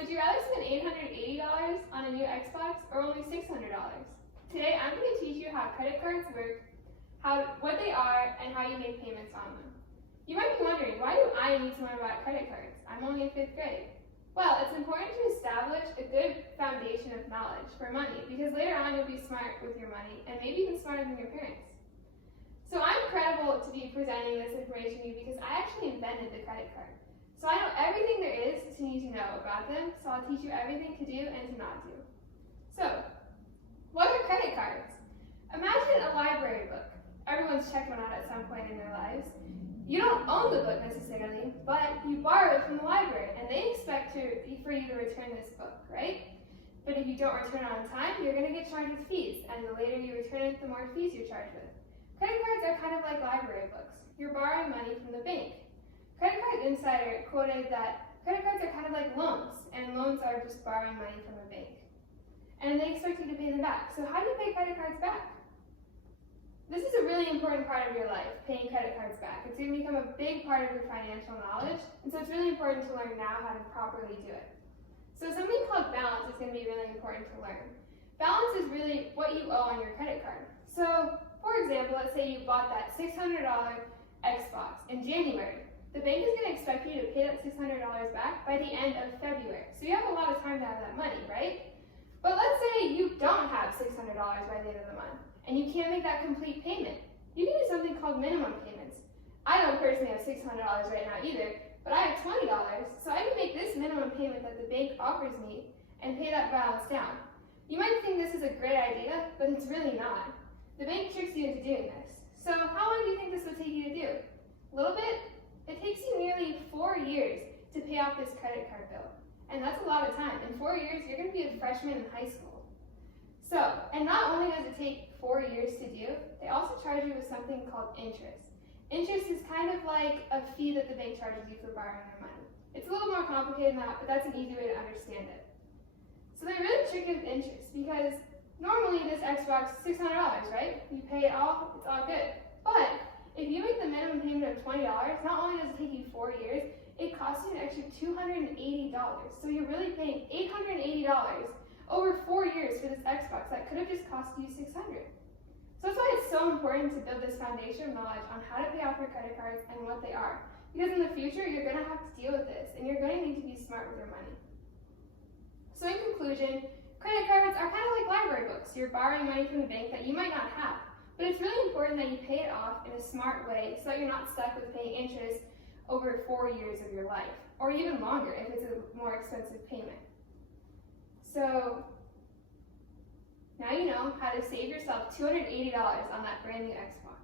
Would you rather spend $880 on a new Xbox or only $600? Today I'm going to teach you how credit cards work, what they are, and how you make payments on them. You might be wondering, why do I need to learn about credit cards? I'm only in 5th grade. Well, it's important to establish a good foundation of knowledge for money because later on you'll be smart with your money and maybe even smarter than your parents. So I'm credible to be presenting this information to you because I actually invented the credit card. So I know everything there is to need to know about them, so I'll teach you everything to do and to not do. So, what are credit cards? Imagine a library book. Everyone's checked one out at some point in their lives. You don't own the book necessarily, but you borrow it from the library, and they expect for you to return this book, right? But if you don't return it on time, you're going to get charged with fees, and the later you return it, the more fees you're charged with. Credit cards are kind of like library books. You're borrowing money from the bank. Credit Card Insider quoted that credit cards are kind of like loans, and loans are just borrowing money from a bank. And they expect you to pay them back. So how do you pay credit cards back? This is a really important part of your life, paying credit cards back. It's going to become a big part of your financial knowledge, and so it's really important to learn now how to properly do it. So something called balance is going to be really important to learn. Balance is really what you owe on your credit card. So, for example, let's say you bought that $600 Xbox in January. The bank is going to expect you to pay that $600 back by the end of February. So you have a lot of time to have that money, right? But let's say you don't have $600 by the end of the month, and you can't make that complete payment. You can do something called minimum payments. I don't personally have $600 right now either, but I have $20, so I can make this minimum payment that the bank offers me and pay that balance down. You might think this is a great idea, but it's really not. The bank tricks you into doing this. So how long do you think this would take you to do? A little bit? It takes you nearly 4 years to pay off this credit card bill. And that's a lot of time. In 4 years, you're going to be a freshman in high school. So, and not only does it take 4 years to do, they also charge you with something called interest. Interest is kind of like a fee that the bank charges you for borrowing their money. It's a little more complicated than that, but that's an easy way to understand it. So they're really tricky with interest because normally this Xbox is $600, right? You pay it all, it's all good. But if you make the minimum payment of $20, not only does it take you 4 years, it costs you an extra $280. So you're really paying $880 over 4 years for this Xbox that could have just cost you $600. So that's why it's so important to build this foundation of knowledge on how to pay off your credit cards and what they are. Because in the future, you're going to have to deal with this, and you're going to need to be smart with your money. So in conclusion, credit cards are kind of like library books. You're borrowing money from the bank that you might not have. But it's really important that you pay it off in a smart way so that you're not stuck with paying interest over 4 years of your life, or even longer if it's a more expensive payment. So now you know how to save yourself $280 on that brand new Xbox.